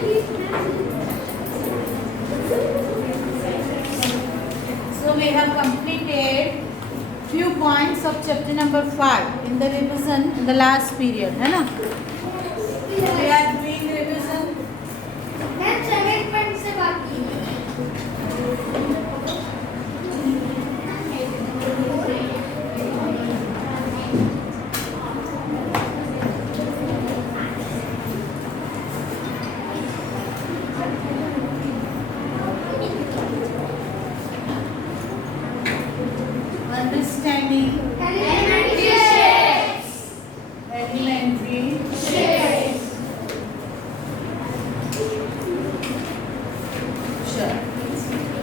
So we have completed few points of chapter number 5 in the revision in the last period, है ना? We are doing revision. Next amendment से बाकी Understanding elementary shapes. Sure.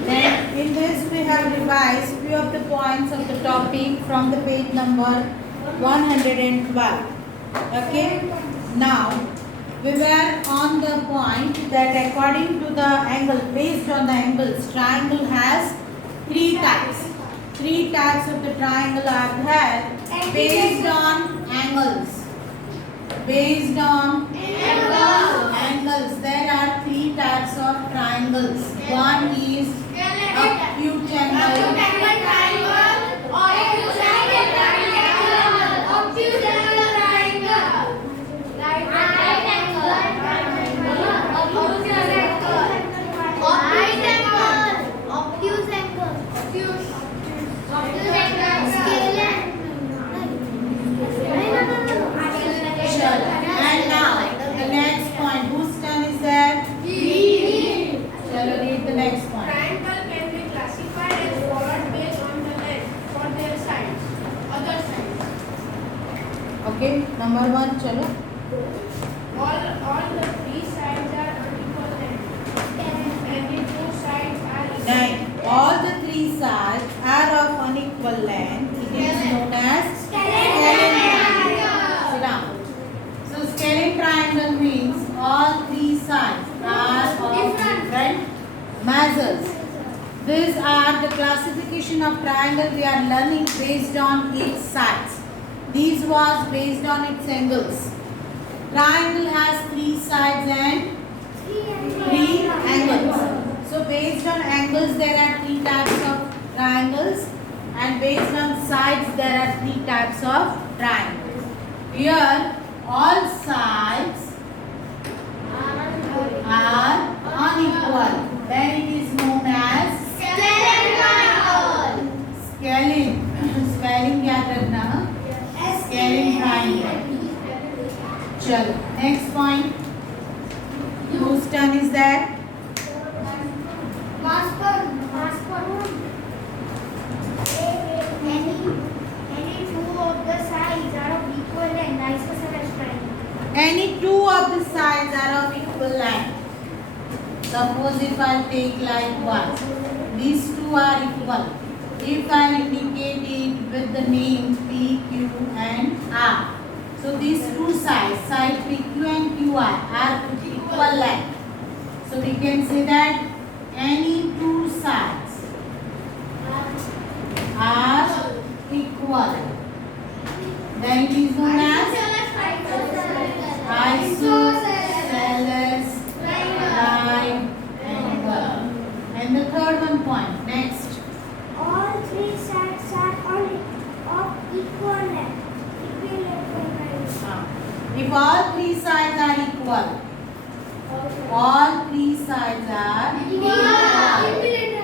Then in this we have revised few of the points of the topic from the page number 112. Okay. Now we were on the point that according to the angle, based on the angles, triangle has three types. Three types of the triangle are there based on angles. Based on angles, there are three types of triangles. One is acute angle. And now the next point. Whose turn is that? Shall we read the next point? Triangle can be classified as followed based on the length for their sides, other sides. Okay. Number 1. Chalo. All the three sides are unequal length. And the two sides are equal. Then all the three sides are of unequal length. It is known as scalene triangle. Sit down. So scalene triangle means all three sides are of different measures. These are the classification of triangle we are learning based on its sides. These was based on its angles. Triangle has three sides and three angles. So based on angles there are three types of triangles, and based on sides there are three types of triangles. Here all sides are unequal. Then it is known as scalene. Spelling याद रखना. Scalene triangle. चलो next point. Whose turn is that? Any two of the sides are of equal length, isosceles triangle. Any two of the sides are of equal length. Suppose if I take like one, these two are equal. If I indicate it with the name P, Q and R. So these two sides, side PQ and QR are of equal length. So we can say that any two sides are equal. Then it is known as isosceles triangle. And the third one point. Next. All three sides are of equal length. If all three sides are equal, all three sides are equal,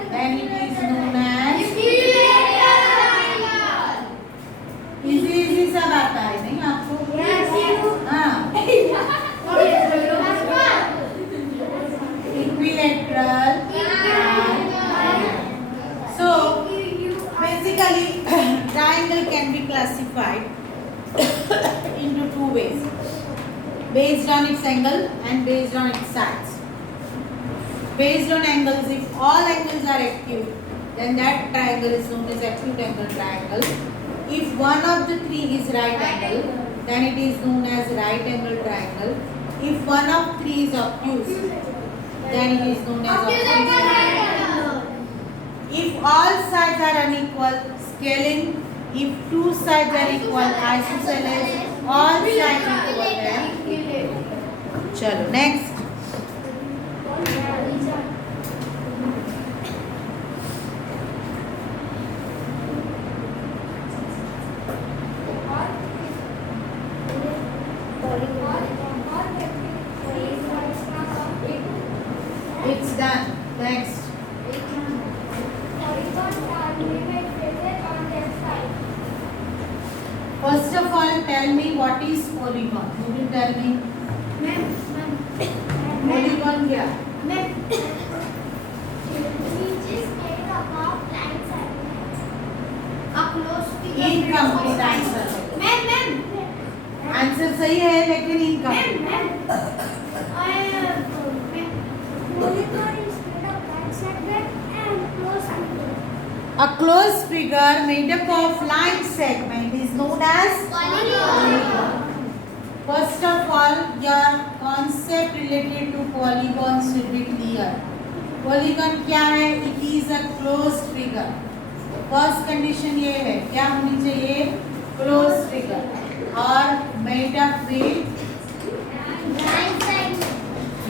then it is known as easy सब आता है नहीं आपको? हाँ. Equilateral triangle. So basically triangle can be classified into two ways, based on its angle and based on its sides. Based on angles, if all angles are acute, then that triangle is known as acute angle triangle. If one of the three is right angle, then it is known as right angle triangle. If one of three is obtuse, then it is known as obtuse triangle. If all sides are unequal, scalene. If two sides are equal, isosceles. All sides equal, then चलो next. It's done. Next. Polygon terminate faces on their side. First of all, tell me what is polygon. Who will tell me? Ma'am. Polygon क्या? Ma'am. Which is made up of line segments. A close figure. Incomplete answer. Ma'am. Answer सही है लेकिन incomplete. Polygon is made of line segment and close figure. A closed figure made up of line segment is known as polygon. First of all, your concept related to polygon should be clear. Polygon क्या है? It is a closed figure. First condition ये है, क्या होनी चाहिए? Closed figure और made up with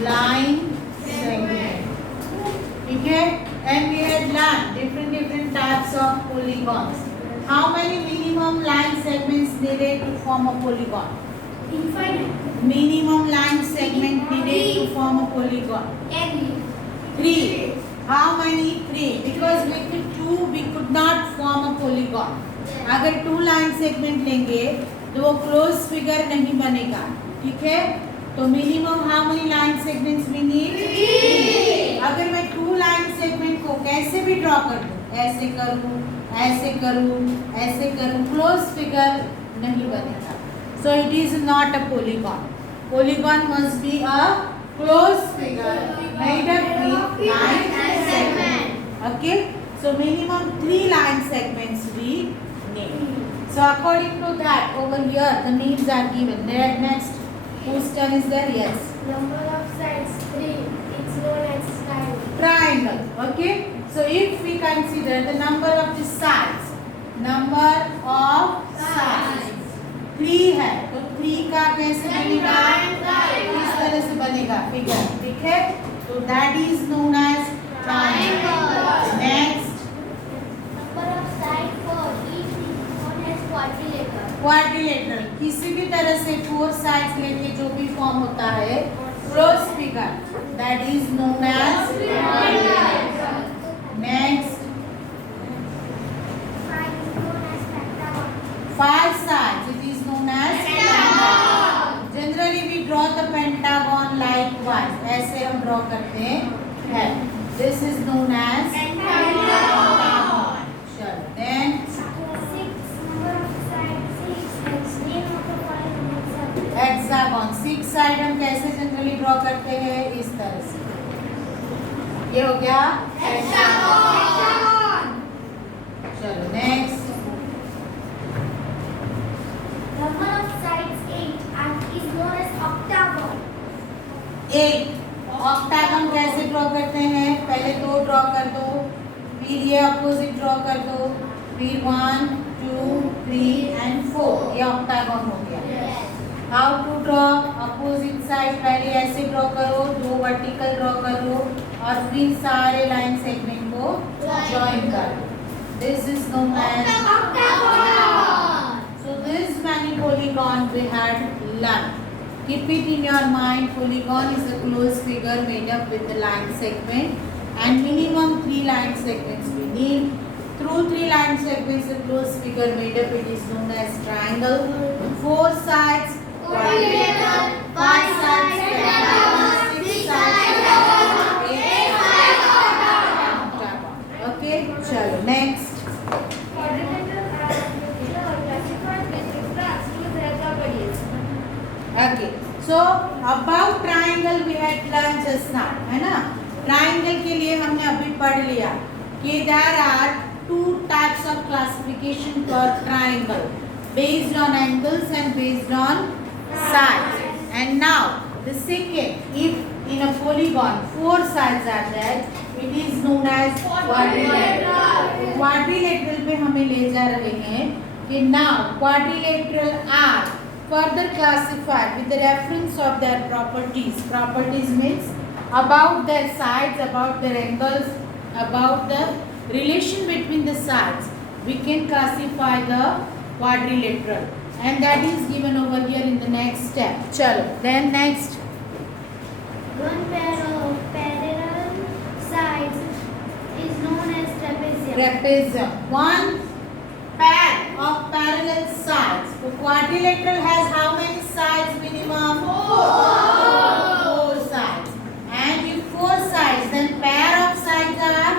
line segment. ठीक है? And we had learned different types of polygons. How many minimum line segments needed to form a polygon? Infinite. Minimum line segment needed to form a polygon. 3. How many? 3. Because with 2 we could not form a polygon. अगर 2 line segment लेंगे तो वो close figure नहीं बनेगा. ठीक है? तो minimum how many line segments we need? 3. अगर मैं 2 लाइन सेगमेंट को कैसे भी ड्रॉ कर दूं, ऐसे करूं, ऐसे करूं, ऐसे करूं, क्लोज फिगर नहीं बनेगा. So it is not a polygon. Polygon must be a closed figure made up with line segment. Okay? So minimum 3 line segments we need. So according to that, over here the needs are given. Next, whose turn is there? Yes. Number of sides 3. It's known as Triangle. Okay? So if we consider the number of the sides, 3 है तो 3 का कैसे बनेगा? इस तरह से बनेगा figure. ठीक है? तो that is known as triangle. Next, Number of sides 4. Each is known as quadrilateral. quadrilateral. किसी भी तरह से 4 sides लेके जो भी फॉर्म होता है close figure, that is known as quadrilateral. Next, 5 is known as pentagon. 5 sides, it is known as pentagon. Generally we draw the pentagon likewise. ऐसे हम draw करते हैं. This is known as pentagon. Sure. Then 6. Number of sides 6. Its name of the following example. hexagon. 6 side हम कैसे generally draw करते हैं? इस तरह से. ये हो गया Hexagon. चलो next. Number of sides 8 and is known as octagon. 8. Octagon कैसे ड्रॉ करते हैं? पहले 2 ड्रॉ कर दो, फिर ये अपोजिट ड्रॉ कर दो, फिर 1 2 3 and 4. ये ऑक्टागन हो गया. How to draw? Opposite side पहले ऐसे ड्रॉ करो, 2 वर्टिकल ड्रॉ करो और फिर सारे लाइन सेगमेंट को जॉइन करो. This is known as Octagon. So this many polygon we had learned. Keep it in your mind. Polygon is a closed figure made up with the line segment, and minimum 3 line segments we need. Through 3 line segments, the closed figure made up it is known as triangle. 4 sides quadrilateral, 5 sides pentagon, 6 sides octagon. Okay, chalo next. Quadrilateral are classified with reference to their properties. Okay, so about triangle we had learned just now, है ना? Triangle के लिए हमने अभी पढ़ लिया कि there are 2 types of classification for triangle, based on angles and based on sides. And now the second, if in a polygon 4 sides are there, it is known as quadrilateral. Quadrilateral पे हमें ले जा रहे हैं कि now quadrilateral are further classified with the reference of their properties. Properties means about their sides, about their angles, about the relation between the sides. We can classify the quadrilateral, and that is given over here in the next step. Chalo. Then next. One pair of parallel Trapezium. One pair of parallel sides. So quadrilateral has how many sides minimum? Four sides. And if four sides, then pair of sides are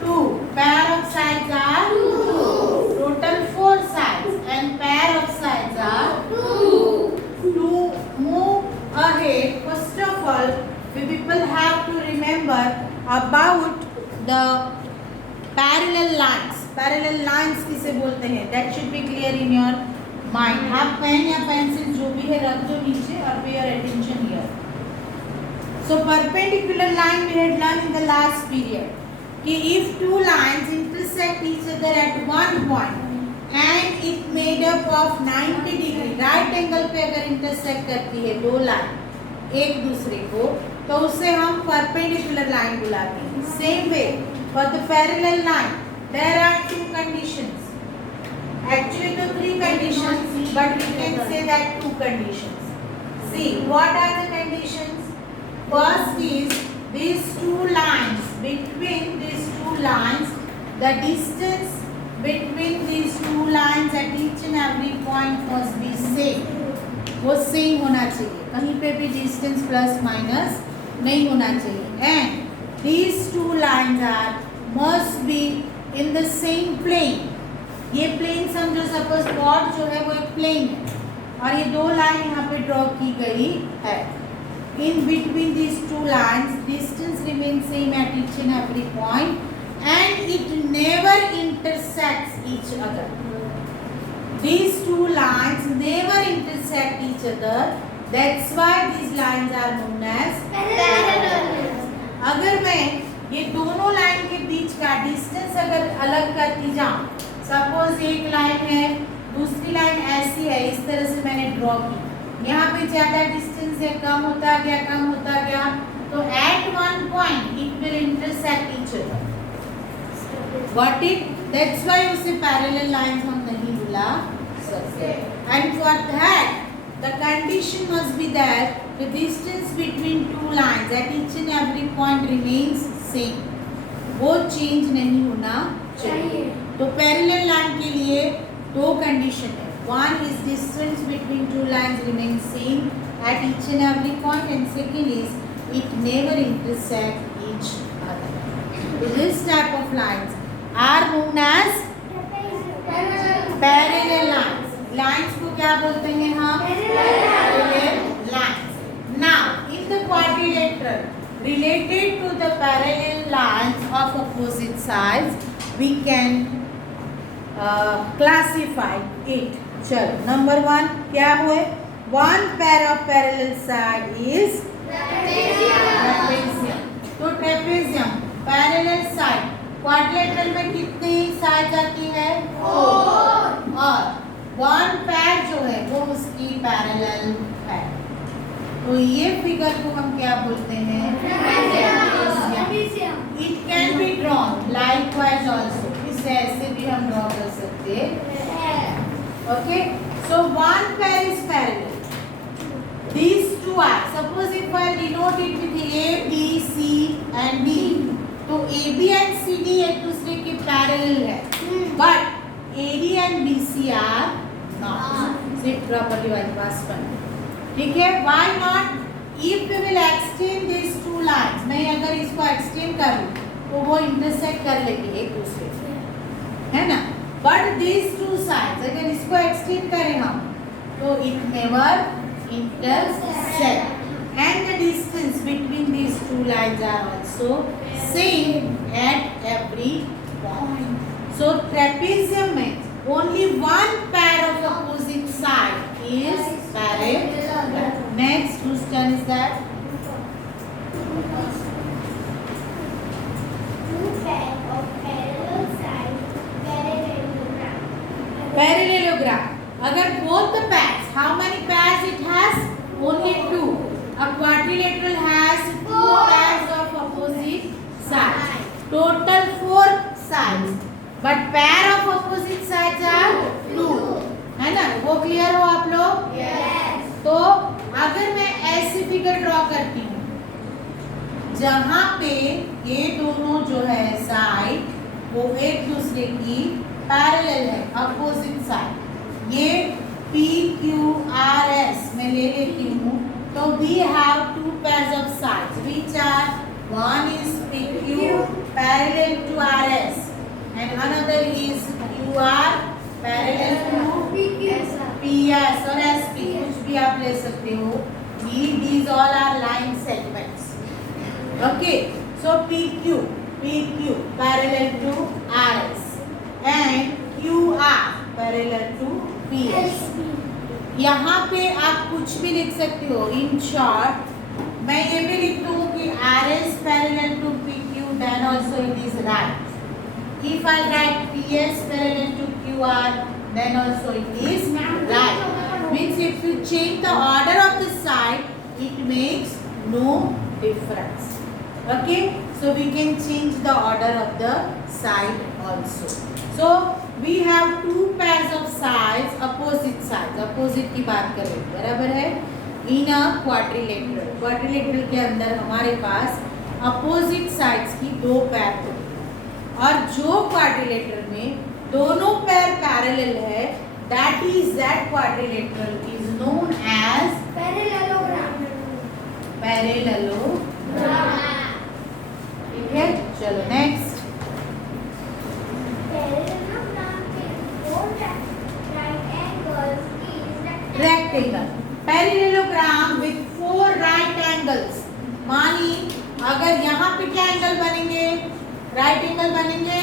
two. Pair of sides are total four sides, and pair of sides are two. To move ahead, first of all, we people have to remember about the parallel lines. Parallel lines किसे बोलते हैं? That should be clear in your mind. आप pen या pencil जो भी है रख दो नीचे और pay your attention here. So perpendicular line we had learned in the last period. कि if two lines intersect each other at one point and it made up of 90 degree, right angle पे अगर intersect करती है दो line एक दूसरे को, तो उसे हम perpendicular line बुलाते हैं. Same way for the parallel line, there are two conditions. Actually, the three conditions, but we can say that two conditions. See, what are the conditions? First is these two lines. Between these two lines, the distance between these two lines at each and every point must be same. वो same होना चाहिए, कहीं पे भी distance plus minus नहीं होना चाहिए. And these two lines are must be in the same plane. ये प्लेन समझो, सपोज बॉर्ड जो है वो एक प्लेन है और ये दो लाइन यहाँ पे ड्रॉ की गई है. In between these two lines, distance remains same at each and every point, and it never intersects each other. These two lines never intersect each other. That's why these lines are known as parallel. अगर मैं ये दोनों line के बीच का distance अगर अलग करती जाऊँ, सपोज एक लाइन है, दूसरी लाइन ऐसी है, इस तरह से मैंने ड्रॉ की. यहाँ पे ज्यादा डिस्टेंस है, कम होता गया, तो at one point it will intersect each other. Got it? That's why उसे parallel lines हम नहीं बुला सकते. And for that, the condition must be that the distance between two lines at each and every point remains same. वो change नहीं होना चाहिए. तो parallel line के लिए दो condition है. One is distance between two lines remains same at each and every point, and second is it never intersect each other. So this type of lines are known as parallel lines. Lines को क्या बोलते हैं हम? Parallel lines. Now, in the quadrilateral related to the parallel lines of opposite sides, we can classify it. चलो, number one क्या हुए? One pair of parallel side is trapezium. तो trapezium parallel side, quadrilateral में कितनी side आती है? और one pair जो है वो उसकी पैरेलल है. तो ये फिगर को हम क्या बोलते हैं? It can be drawn likewise also. इसे ऐसे भी हम ड्रॉ कर सकते हैं. Okay, so one pair is parallel. These two are, suppose if I denote it with A, B, C and D, तो AB and CD एक दूसरे के पैरेलल है, but AD and BC are not. Sit properly while past one. ठीक है? Why not? If we will extend these two lines, मैं अगर इसको extend करूँ, तो वो intersect कर लेंगे एक दूसरे से, है ना? But these two sides, अगर इसको extend करें हम, तो it never intersect, and the distance between these two lines are also same at every point. So trapezium means only one pair of opposite side is parallel. Next, whose turn is that? Two pair of parallel sides, parallelogram. Parallelogram. अगर both the pairs, how many pairs it has? Only two. A quadrilateral has two pairs of opposite sides. Total four sides. But pair of opposite sides are two. है ना? वो clear हो आप लोग? Yes. तो अगर मैं ऐसी फिगर ड्रॉ करती हूँ जहाँ पे ये दोनों जो है साइड वो एक दूसरे की पैरेलल है, अपोजिट साइड। ये PQRS मैं ले लेती हूँ, तो we have two pairs of sides which are one is PQ parallel to RS and another is QR parallel to PS और SP, कुछ भी आप ले सकते हो। These all are line segments. Okay, so PQ parallel to RS and QR parallel to PS. यहाँ पे आप कुछ भी लिख सकते हो। इन शॉर्ट मैं ये भी लिख दूँ कि RS parallel to PQ, then also it is right. If I write PS parallel to QR, then also it is right. Means if you change the order of the side, it makes no difference. Okay, so we can change the order of the side also. So we have two pairs of sides, opposite sides. Opposite की बात कर रहे हैं, बराबर है। In a quadrilateral, quadrilateral के अंदर हमारे पास opposite sides की दो पैर होती, और जो quadrilateral में दोनों पैर पैरेलल है, that quadrilateral is known as parallelogram. ठीक है, चलो next. Rectangle, parallelogram with 4 right angles. मानी अगर यहाँ पे क्या एंगल बनेंगे? राइट एंगल बनेंगे।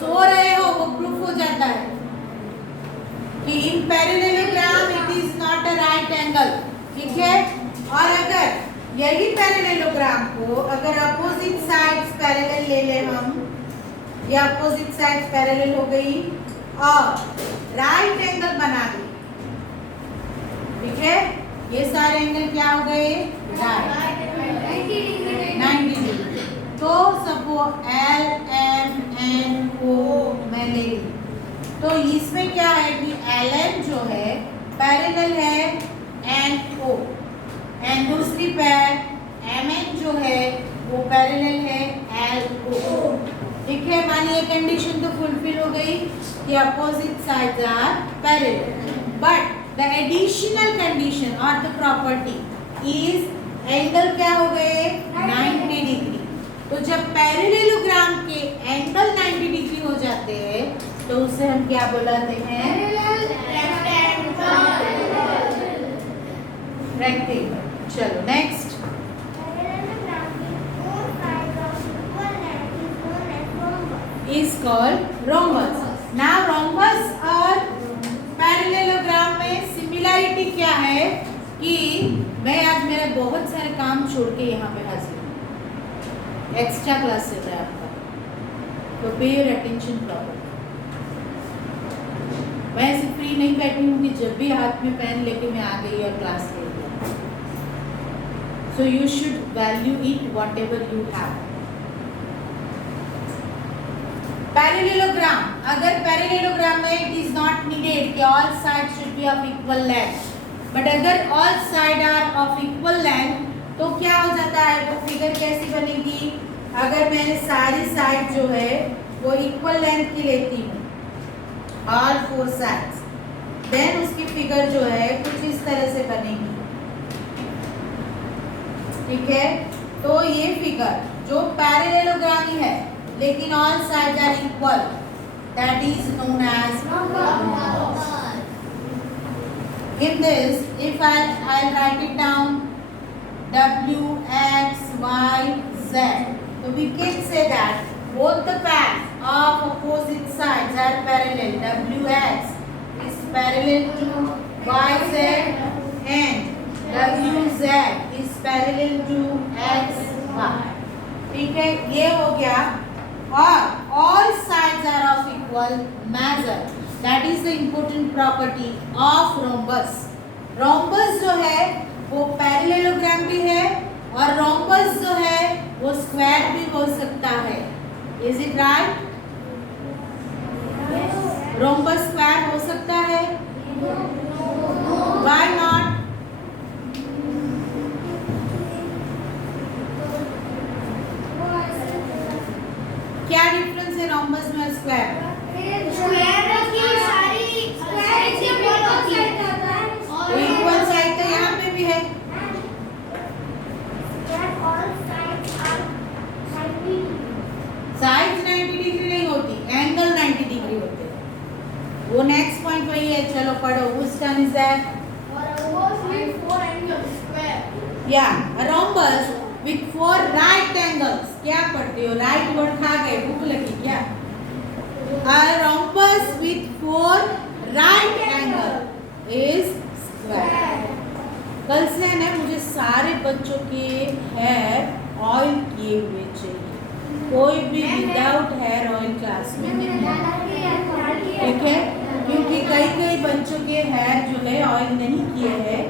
सो रहे हो, वो प्रूफ हो जाता है कि इन parallelogram it is not a right angle. ठीक है, और अगर यही पैरेललोग्राम को अगर अपोजिट साइड्स पैरेलल ले ले हम, ये अपोजिट साइड्स पैरेलल हो गई और राइट एंगल बना दी। ठीक है, ये सारे एंगल क्या हो गए? Right 90 degree. तो सपोज LMNO मैं ले ली, तो इसमें क्या है कि LM जो है पैरेलल है NO, एंड दूसरी पैर MN जो है वो पैरेलल है LO। ठीक है, मानिए कंडीशन तो फुलफिल हो गई कि opposite sides are parallel, but the additional condition और द प्रॉपर्टी इज एंगल क्या हो गए? 90 डिग्री। तो जब पैरेललोग्राम के एंगल 90 डिग्री हो जाते हैं तो उसे हम क्या बुलाते हैं? रेक्टेंगल। चलो next. Is called rhombus. Now rhombus और पैरेललोग्राम में सिमिलरिटी क्या है कि मैं आज मेरे बहुत सारे काम छोड़ के यहाँ पे हाजिर हूँ। एक्स्ट्रा क्लास चल रहा है आपका, तो पे योर अटेंशन प्रॉपर। मैं ऐसे फ्री नहीं बैठी हूँ कि जब भी हाथ में पेन लेके मैं आ गई और क्लास ले लिया। So you should value it whatever you have. Parallelogram, अगर पैरेललोग्राम में इट इज नॉट नीडेड कि all side should be of equal length, but अगर all side are of equal length तो क्या हो जाता है? वो फिगर कैसी बनेगी? अगर मैंने सारी साइड जो है वो इक्वल लेंथ की लेती हूँ, ऑल 4 साइड्स, देन उसकी फिगर जो है कुछ इस तरह से बनेगी। ठीक है, तो ये फिगर जो पैरेललोग्राम ही है लेकिन all sides are equal, that is known as rhombus. In this, if I'll write it down W, X, Y, Z, so we can say that both the pairs of opposite sides are parallel. WX is parallel to YZ and WZ is parallel to XY. ठीक है, ये हो गया। और all sides are of equal measure. That is the important property of rhombus. Rhombus जो है वो parallelogram भी है और rhombus जो है वो स्क्वायर भी हो सकता है। Is it right? Rhombus square हो सकता है? Why not? four angles. Square. या rhombus with four right angles. क्या पढ़ते हो? राइट वर्ड खा गए, भूख लगी क्या? A rhombus with four right angle is square. कल से है ना, मुझे सारे बच्चों के हेयर ऑयल किए हुए चाहिए. कोई भी विदाउट हेयर ऑयल क्लास में नहीं है, ठीक है? क्योंकि कई बच्चों के हेयर जो है ऑयल नहीं किए हैं.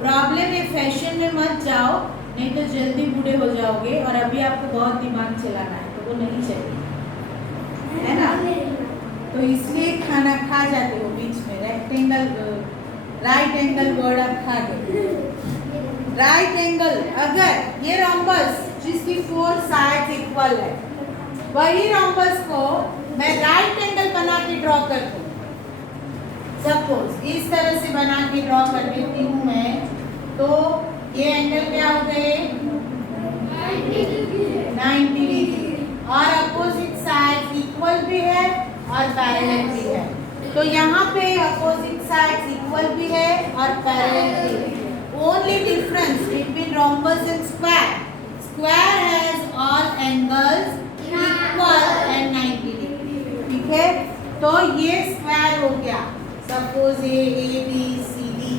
प्रॉब्लम है, फैशन में मत जाओ, नहीं तो जल्दी बूढ़े हो जाओगे. और अभी आपको बहुत दिमाग चलाना है, तो वो नहीं चाहिए, है ना? तो इसलिए खाना खा जाते हो बीच में. रेक्टेंगल, राइट एंगल वर्ड आप खा गए. राइट एंगल, अगर ये रोम्बस जिसकी फोर साइड्स इक्वल है, वही रोम्बस को मैं राइट एंगल बना के ड्रॉ कर दूं. सपोज इस तरह से बना के ड्रॉ कर देती हूँ मैं, तो ये एंगल क्या हो गए? 90 डिग्री. और अपोजिट साइड इक्वल भी है और पैरेलल भी है. तो यहाँ पे अपोजिट साइड इक्वल भी है और पैरेलल भी है. Only difference between rhombus and square, square has all angles equal and 90 degree. ठीक है, तो ये स्क्वायर हो गया. Suppose A B C D,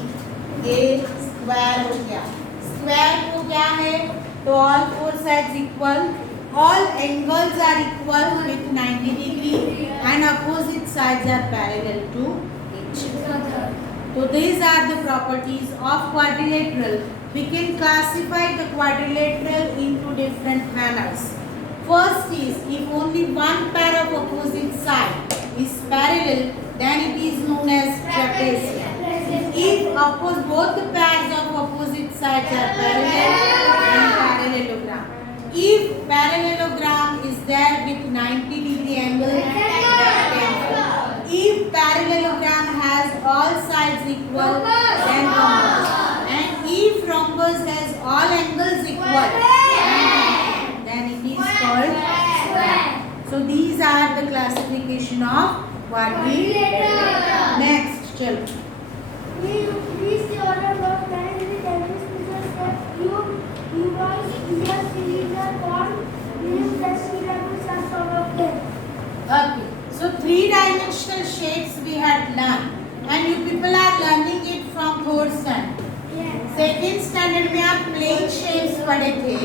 ये स्क्वायर हो गया. स्क्वायर को क्या है? तो all four sides equal, all angles are equal with 90 degree and opposite sides are parallel to each other. So these are the properties of quadrilateral. We can classify the quadrilateral into different manners. First is, if only one pair of opposite side is parallel, then it is known as trapezium. If both the pairs of opposite sides are parallel, then parallelogram. If parallelogram is there with 90 degree angle, rectangle. If parallelogram has all sides equal, then rhombus. And if rhombus has all angles equal, then it is called square. So these are the classification of quadrilateral. Next, chalo. Please the order of parallel angles that you guys just cylinder form use the syllabus as follows. Okay, so three-dimensional shapes we had learned, and you people are learning it from third standard. Yes. Second standard में आप plane shapes पढ़े थे,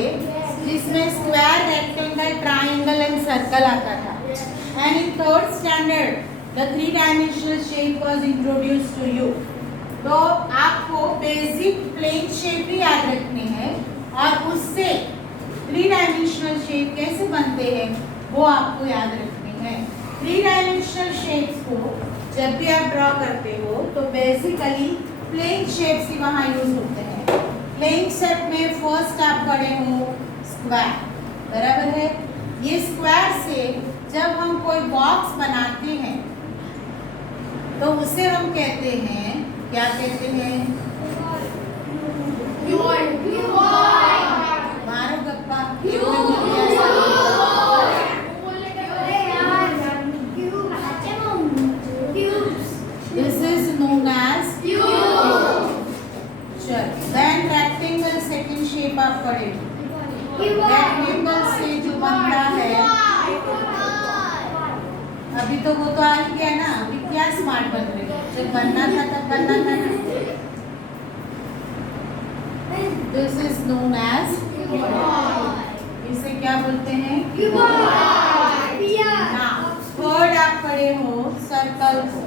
जिसमें square, rectangle, triangle and circle आता था. And in third standard the three dimensional shape was introduced to you. तो आपको basic plane shape ही याद रखने हैं, और उससे थ्री डायमेंशनल शेप कैसे बनते हैं वो आपको याद रखने हैं. थ्री डायमेंशनल शेप्स को जब भी आप ड्रॉ करते हो तो बेसिकली प्लेन शेप्स ही वहाँ यूज होते हैं. प्लेन शेप में फर्स्ट आप पढ़े हो स्क्वायर, बराबर है. ये स्क्वायर से जब हम कोई बॉक्स बनाते हैं तो उसे हम कहते हैं, क्या कहते हैं? मारो गप्पा. This is known as cube. चल, then rectangle second shape आप पढ़ेंगे. रेक्टेंगल से जो बनता है, अभी तो वो तो आ ही गया ना. अभी क्या स्मार्ट बन रही है? जब बनना था तब बनना था ना. This is known as cuboid. इसे क्या बोलते हैं? Now, थर्ड आप पढ़े हो सर्कल को.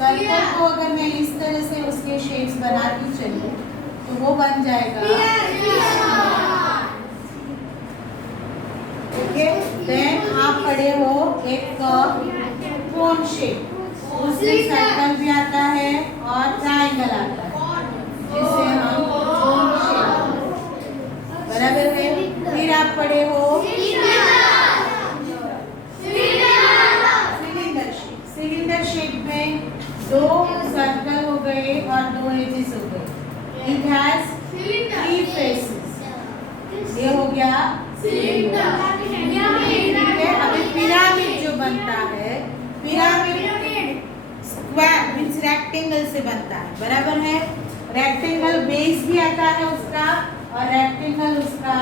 सर्कल को अगर मैं इस तरह से उसके शेप्स बनाती चलूं तो वो बन जाएगा. ओके, देन आप पढ़े हो एक कोन शेप. उससे सर्कल भी आता है और ट्रायंगल आता है, जिसे हम कोन शेप, बराबर है. फिर आप पढ़े हो सिलेंडर शेप. सिलेंडर शेप में दो सर्कल हो गए और दो एजेस हो गए. It has three faces. ये हो गया सिलेंडर. ठीक है, अभी पिरामिड जो बनता है, पिरामिड स्क्वायर मींस रेक्टेंगल से बनता है, बराबर है. रेक्टेंगल बेस बेस भी आता है उसका और रेक्टेंगल उसका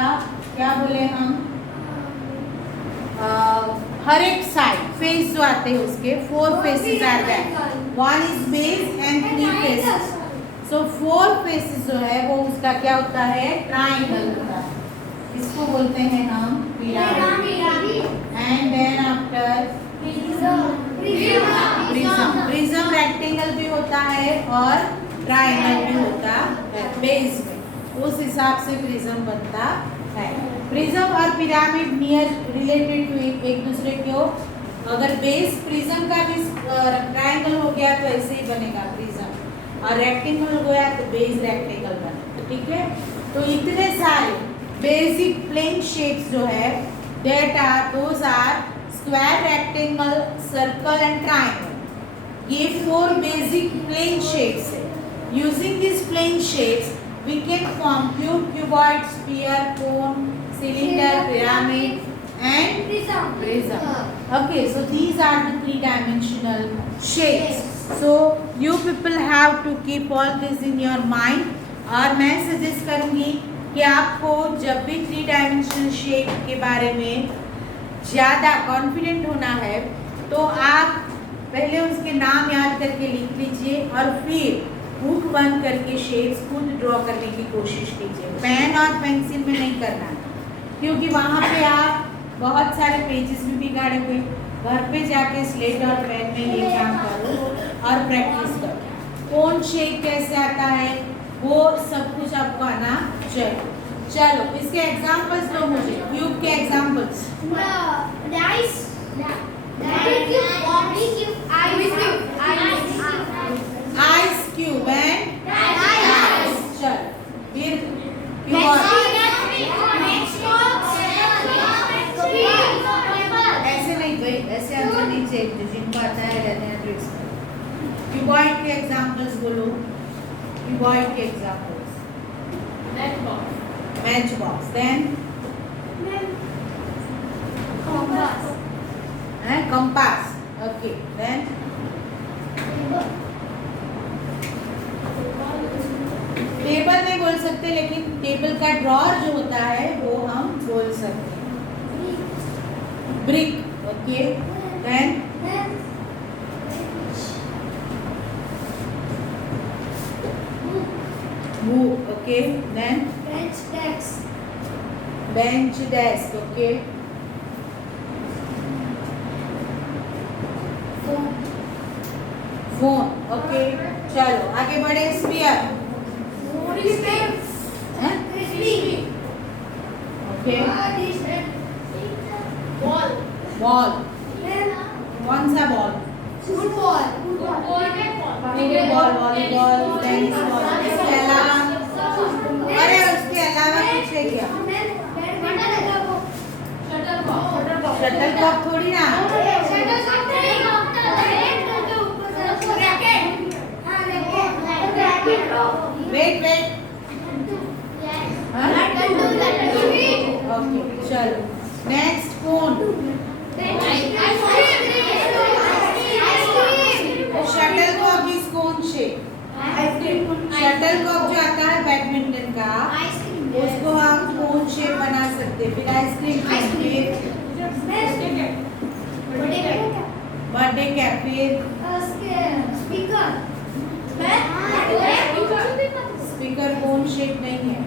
क्या बोले हम हर एक साइड फेस जो आते हैं उसके 4 faces are there, 1 is base and 3 faces. So 4 faces जो है वो उसका क्या होता है ट्राइंगल होता है, इसको बोलते हैं हम pyramid. And then after prism rectangle भी होता है और ट्राइंगल भी होता है बेस में, उस हिसाब से प्रिज्म बनता है। प्रिज्म और पिरामिड नियर रिलेटेड टू एक दूसरे को, अगर बेस प्रिज्म का भी ट्राइंगल हो गया तो ऐसे ही बनेगा प्रिज्म, और रेक्टेंगल हो गया तो बेस रेक्टेंगल बनेगा। ठीक है, तो इतने सारे बेसिक प्लेन शेप्स जो है those are square, rectangle, circle and triangle. ये 4 बेसिक प्लेन शेप्स है। Using this plane shapes we can form cube, cuboid, sphere, cone, cylinder, pyramid and prism. Okay, so these are the 3-dimensional shapes. So you people have to keep all this in your mind. और मैं suggest करूँगी कि आपको जब भी 3-dimensional shape के बारे में ज़्यादा कॉन्फिडेंट होना है तो आप पहले उसके नाम याद करके लिख लीजिए और फिर बुक बंद करके शेप्स खुद ड्रॉ करने की कोशिश कीजिए। पेन और पेंसिल में नहीं करना है, क्योंकि वहाँ पे आप बहुत सारे पेजेस भी बिगाड़ोगे। घर पे जाके स्लेट और पेन में ये काम करो और प्रैक्टिस करो। कौन शेप कैसे आता है वो सब कुछ आपको आना चाहिए। चलो इसके एग्जांपल्स दो मुझे, क्यूब के एग्जांपल्स। आइस क्यूब एंड चल फिर ऐसे नहीं गई, ऐसे आंसर नहीं चाहिए जिनको आता है रहते हैं ट्रिक्स। क्यूबॉइड के एग्जांपल्स बोलो, क्यूबॉइड के examples. Match box, then compass, okay, then table नहीं बोल सकते लेकिन टेबल का ड्रॉअर जो होता है वो हम बोल सकते हैं। Brick, okay, then book, okay, then bench desk, okay, phone, okay. चलो आगे बढ़े। स्फीयर, ओके, बॉल, कौन सा ball? Football, volleyball, tennis ball. इसके अलावा, अरे उसके अलावा कुछ है क्या? शटल कॉक थोड़ी ना। वेट ओके, चलो next cone. Shuttlecock is cone shape. Shuttlecock जो आता है बैडमिंटन का उसको हम कोन शेप बना सकते हैं। फिर आइसक्रीम, फिर बर्थडे कैप, फिर स्पीकर कोन शेप नहीं है।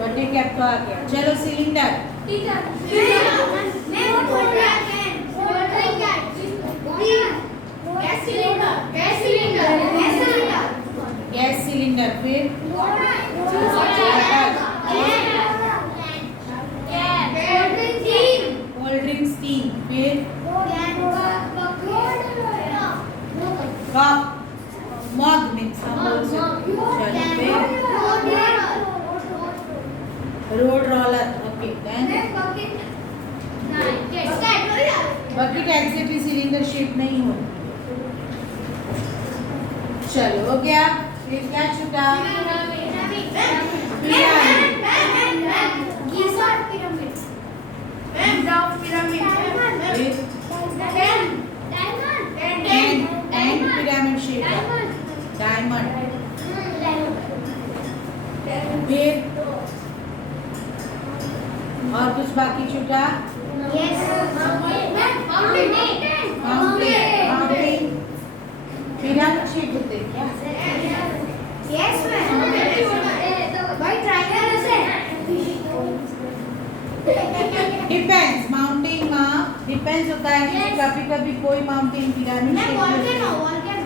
बर्थडे कैप तो आ गया। चलो सिलेंडर, गैस सिलेंडर, फिर कोल्ड ड्रिंक स्टीम, फिर कप, मग मीन्स हम बोल सकते हैं। Road roller, okay, then bucket exactly cylinder shape नहीं होती। चलो हो गया। फिर क्या छूटा? पिरामिड। कुछ बाकी छूटा? Yes. माउंटेन पिरामिड शेप होते हैं क्या? Yes, ma'am. Why triangle is it? Depends mountain में डिपेंड्स होता है कि कभी कभी कोई माउंटेन पिरामिड शेप में होता है,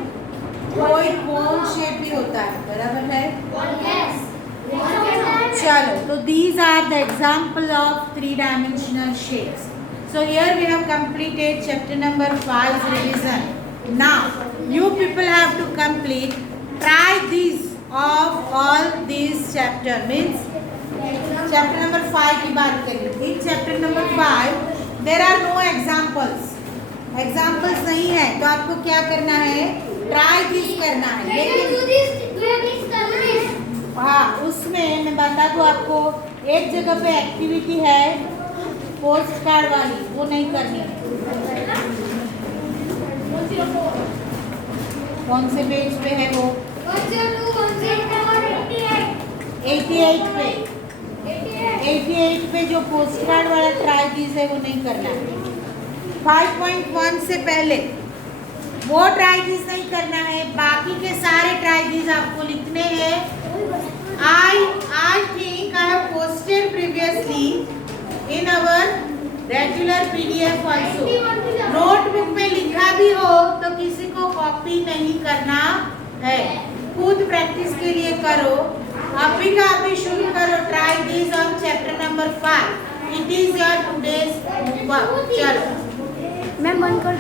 कोई कोन शेप भी होता है, बराबर है? चलो, तो these are the example of three-dimensional shapes. So here we have completed chapter number 5 revision. Now you people have to complete try this of all these chapter means chapter number 5 की बात करें. In chapter number 5 there are no examples. Examples नहीं है तो आपको क्या करना है? Try this करना है. हाँ, उसमें मैं बता दूँ आपको एक जगह पे एक्टिविटी है पोस्ट कार्ड वाली, वो नहीं करनी है. कौन से पेज पे है वो? 88 पे जो पोस्ट कार्ड वाला ट्राई कीज है वो नहीं करना है. 5.1 से पहले वो ट्राई कीज नहीं करना है, बाकी के सारे ट्राई कीज आपको लिखने हैं. I think I have posted previously in our regular PDF also. Notebook में लिखा भी हो तो किसी को कॉपी नहीं करना है, खुद प्रैक्टिस के लिए करो. अभी का अभी शुरू करो. Try this on chapter number 5. It is your today's homework. चलो मैं मन कर